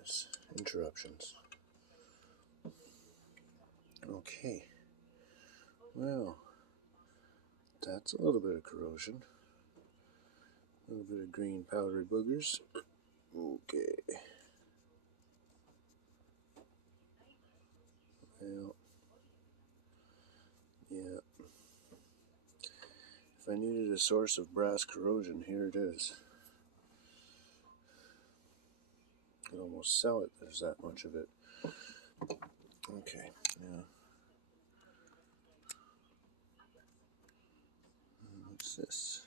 goodness. Interruptions. Okay. Well, that's a little bit of corrosion. A little bit of green powdery boogers. Okay. Well, yeah. If I needed a source of brass corrosion, here it is. I could almost sell it, there's that much of it. Okay, now. What's this?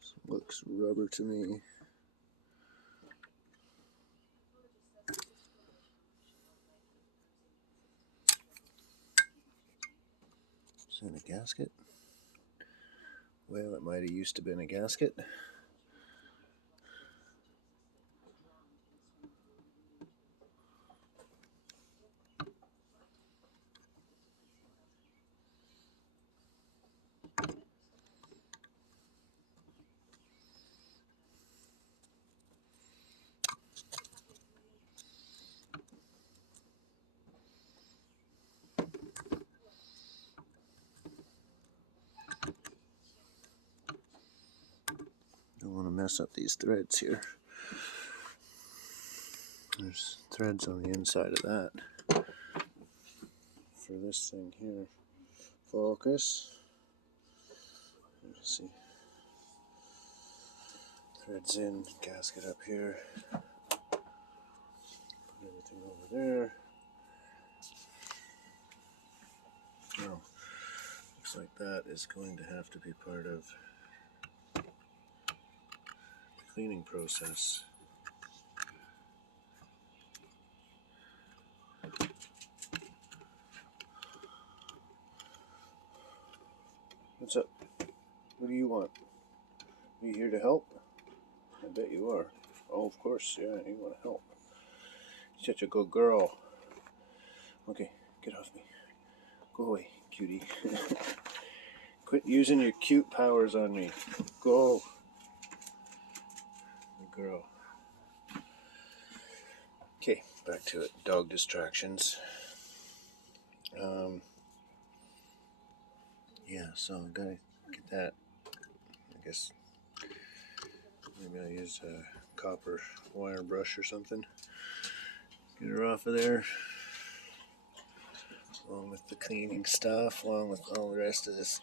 This looks rubber to me. Is that a gasket? Well, it might have used to been a gasket. Don't want to mess up these threads here. There's threads on the inside of that. For this thing here. Focus. Let's see. Threads in, gasket up here. Put everything over there. Oh, looks like that is going to have to be part of the cleaning process. What's up? What do you want? Are you here to help? I bet you are. Oh, of course, yeah, you want to help. You're such a good girl. Okay, get off me. Go away, cutie. Quit using your cute powers on me. Go. Good girl. Okay, back to it. Dog distractions. Yeah, so I'm gonna get that. I guess maybe I'll use a copper wire brush or something. Get her off of there. Along with the cleaning stuff, along with all the rest of this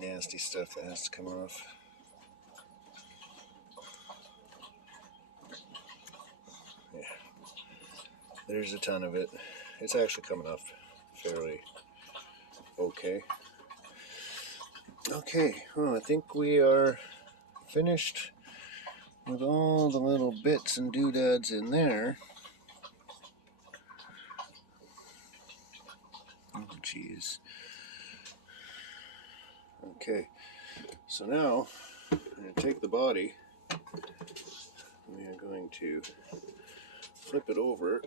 nasty stuff that has to come off. Yeah, there's a ton of it. It's actually coming off fairly okay. Okay, well, I think we are finished with all the little bits and doodads in there. Oh, jeez. Okay, so now I'm going to take the body. We are going to flip it over,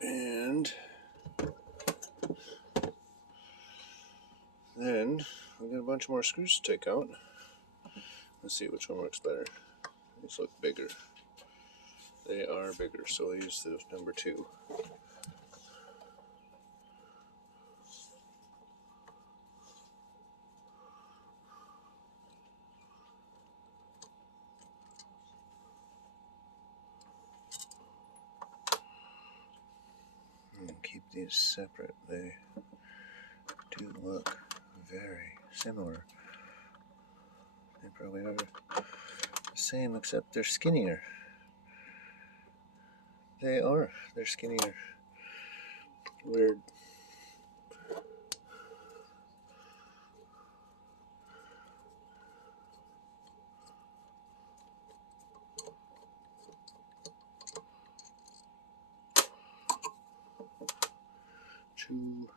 and then I've got a bunch more screws to take out. Let's see which one works better. These look bigger. They are bigger, so I'll use the number 2. And keep these separate. They do look very similar. They probably are the same, except they're skinnier. They are. They're skinnier. Weird. Two.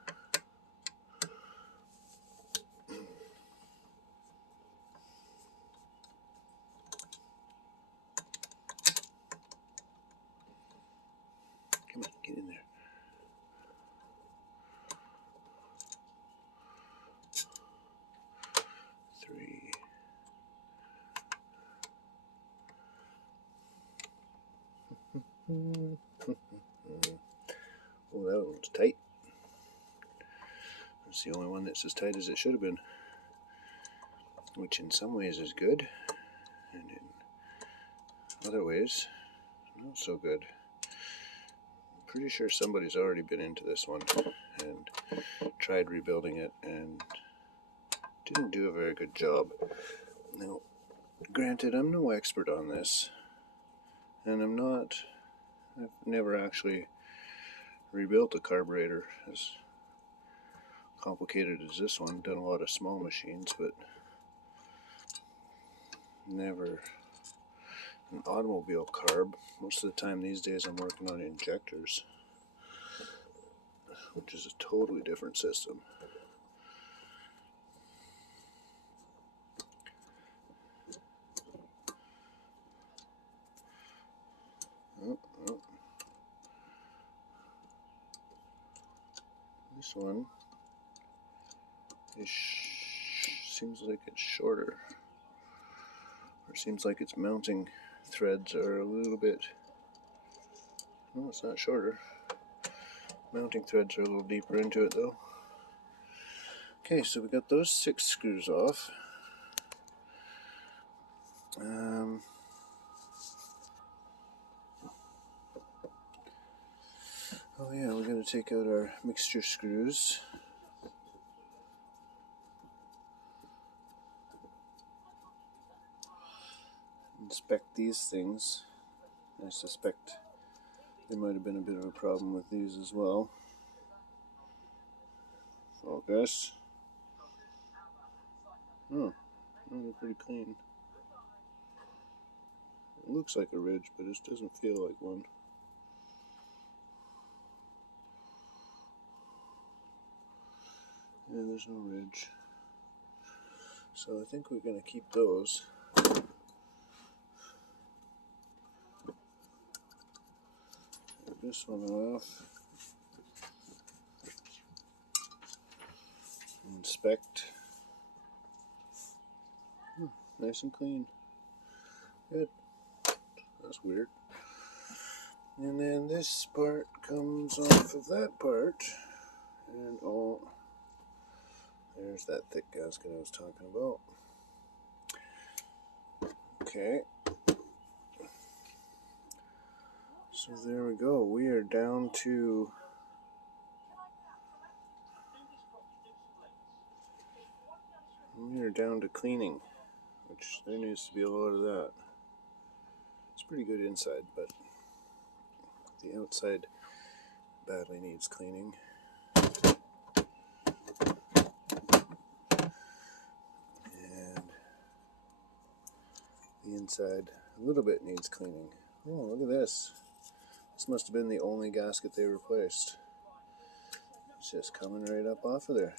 Come on, get in there. 3. Oh, that one's tight. It's the only one that's as tight as it should have been, which in some ways is good, and in other ways not so good. I'm pretty sure somebody's already been into this one and tried rebuilding it and didn't do a very good job. Now, granted, I'm no expert on this, and I've never actually rebuilt a carburetor as complicated as this one. Done a lot of small machines, but never an automobile carb. Most of the time these days I'm working on injectors, which is a totally different system. Oh, oh. This one seems like it's shorter, or seems like its mounting threads are a little bit. No, it's not shorter. Mounting threads are a little deeper into it though. Okay, so we got those 6 screws off. Oh yeah, we're going to take out our mixture screws. Inspect these things. I suspect there might have been a bit of a problem with these as well. Focus. Oh, they're pretty clean. It looks like a ridge, but it doesn't feel like one. Yeah, there's no ridge. So I think we're going to keep those. Take this one off. Inspect. Nice and clean. Good. That's weird. And then this part comes off of that part. And oh, there's that thick gasket I was talking about. Okay. So there we go. We are down to cleaning, which there needs to be a lot of that. It's pretty good inside, but the outside badly needs cleaning. And the inside a little bit needs cleaning. Oh, look at this. This must have been the only gasket they replaced. It's just coming right up off of there.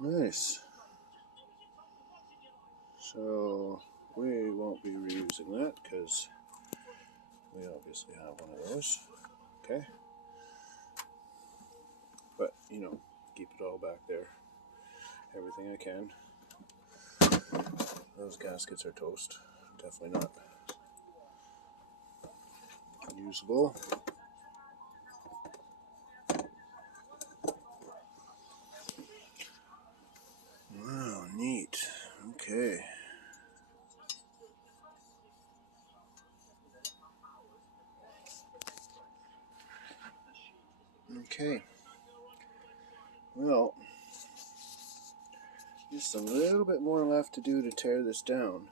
Nice. So we won't be reusing that because we obviously have one of those. Okay. But, you know, keep it all back there. Everything I can. Those gaskets are toast. Definitely not usable. Wow, neat. Okay. Okay. Well, just a little bit more left to do to tear this down.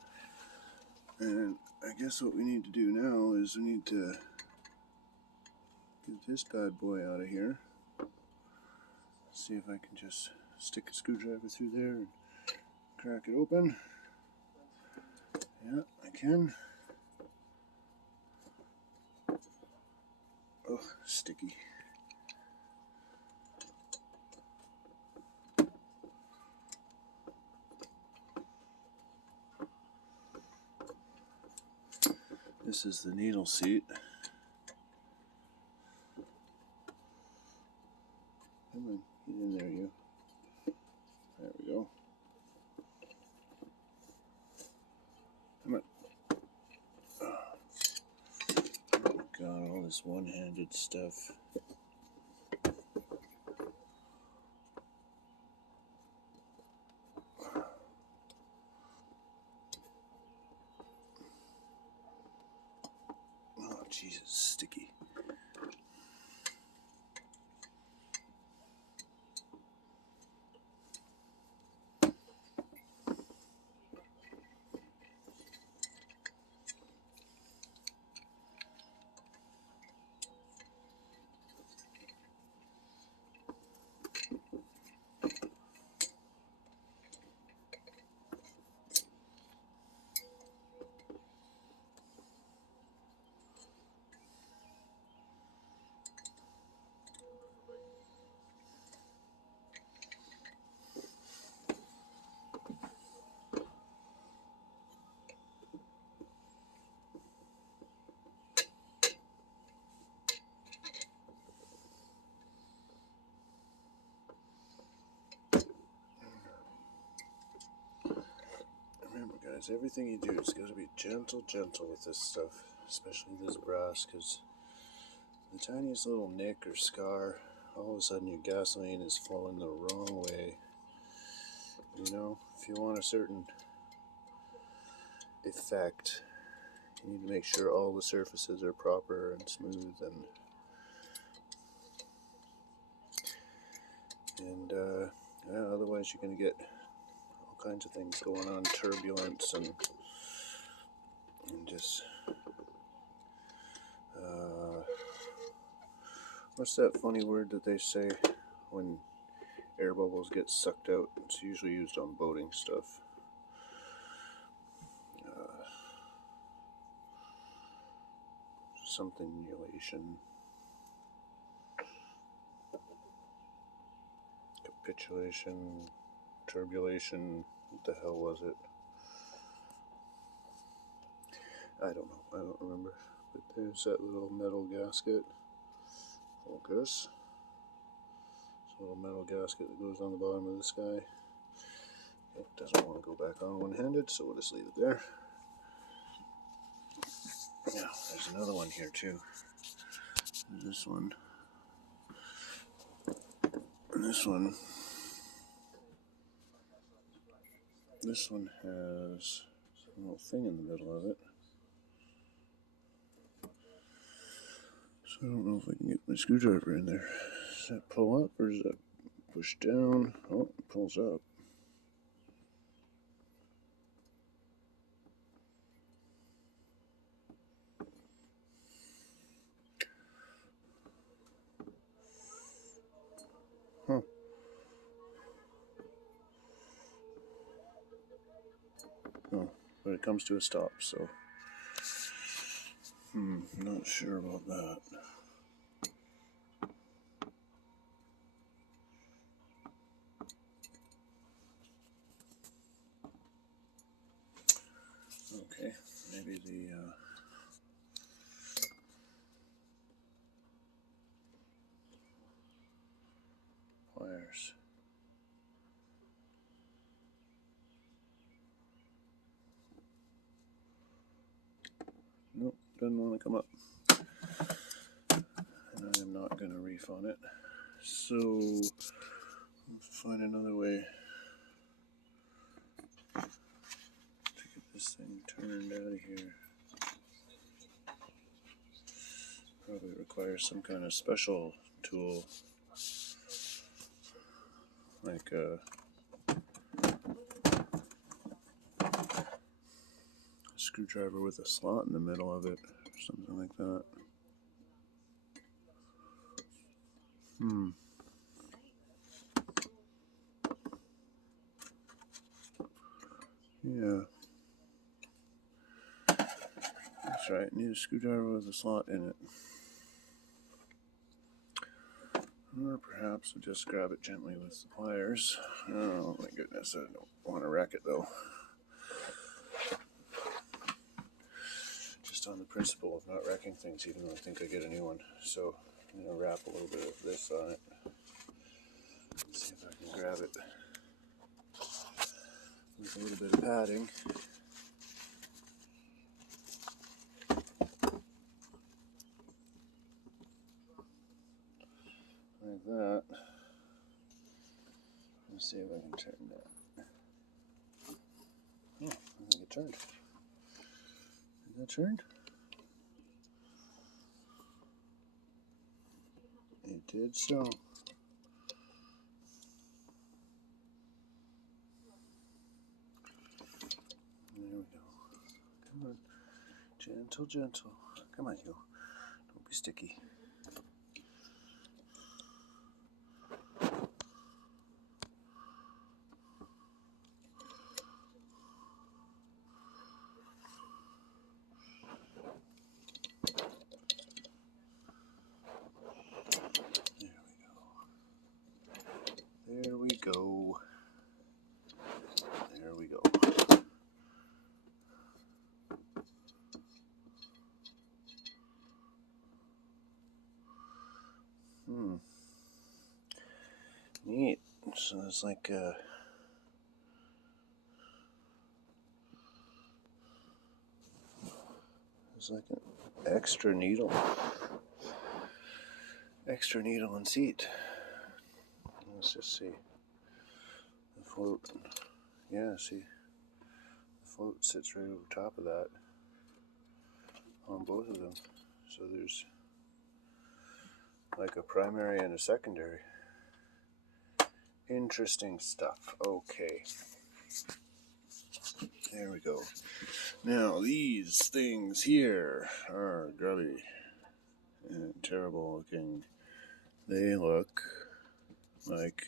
And I guess what we need to do now is we need to get this bad boy out of here. See if I can just stick a screwdriver through there and crack it open. Yeah, I can. Oh, sticky. This is the needle seat. Come on, get in there, you. There we go. Come on. this one-handed stuff. Oh, Jesus, sticky. Remember, guys, everything you do is got to be gentle with this stuff, especially this brass, because the tiniest little nick or scar, all of a sudden your gasoline is flowing the wrong way. You know, if you want a certain effect, you need to make sure all the surfaces are proper and smooth, and yeah, otherwise you're going to get all kinds of things going on, turbulence and just what's that funny word that they say when air bubbles get sucked out? It's usually used on boating stuff. Something elation, capitulation, turbulation. What the hell was it? I don't know. I don't remember. But there's that little metal gasket. Focus. This little metal gasket that goes on the bottom of this guy. It doesn't want to go back on one-handed, so we'll just leave it there. Now, there's another one here too. There's this one. And this one. This one has a little thing in the middle of it. So I don't know if I can get my screwdriver in there. Does that pull up or does that push down? Oh, it pulls up. Huh. Oh, but it comes to a stop, so not sure about that. Okay, maybe the pliers. Nope, doesn't want to come up. And I am not going to reef on it. So, let's find another way to get this thing turned out of here. Probably requires some kind of special tool, like a screwdriver with a slot in the middle of it, or something like that. Yeah. That's right, need a screwdriver with a slot in it. Or perhaps we'll just grab it gently with the pliers. Oh my goodness, I don't want to wreck it though. Just on the principle of not wrecking things, even though I think I get a new one. So I'm going to wrap a little bit of this on it. See if I can grab it with a little bit of padding. Let's see if I can turn that. Oh, I think it turned. Did that turn? It did so. There we go. Come on. Gentle, gentle. Come on, you. Don't be sticky. There we go. There we go. Neat. So it's like an extra needle and seat. Let's just see. The float. Yeah, see. The float sits right over top of that on both of them. So there's like a primary and a secondary. Interesting stuff. Okay. There we go. Now these things here are grubby and terrible looking. They look like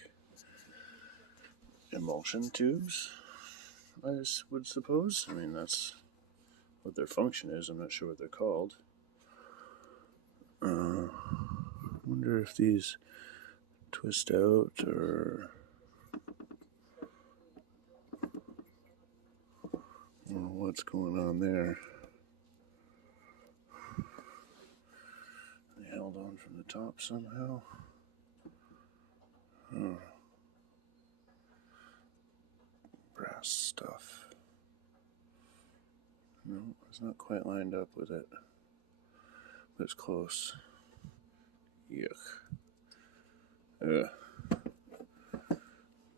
emulsion tubes, I would suppose. I mean, that's what their function is. I'm not sure what they're called. Wonder if these twist out or what's going on there. They held on from the top somehow. Brass stuff. No, it's not quite lined up with it, but it's close. Yuck.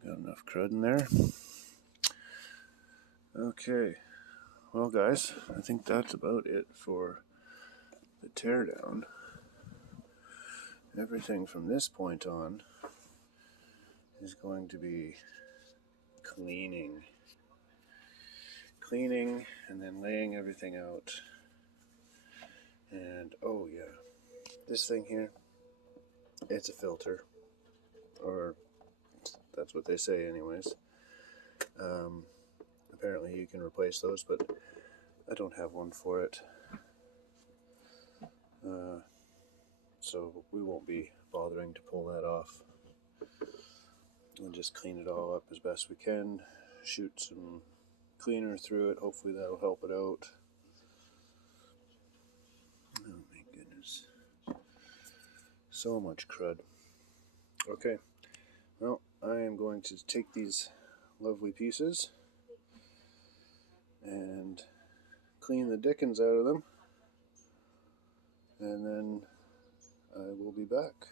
Got enough crud in there. Okay. Well, guys, I think that's about it for the teardown. Everything from this point on is going to be cleaning and then laying everything out. And oh yeah, this thing here, it's a filter, or that's what they say anyways. Apparently you can replace those, but I don't have one for it, so we won't be bothering to pull that off. We'll just clean it all up as best we can, shoot some cleaner through it. Hopefully that'll help it out. Oh my goodness, so much crud. Okay, well, I am going to take these lovely pieces and clean the dickens out of them, and then I will be back.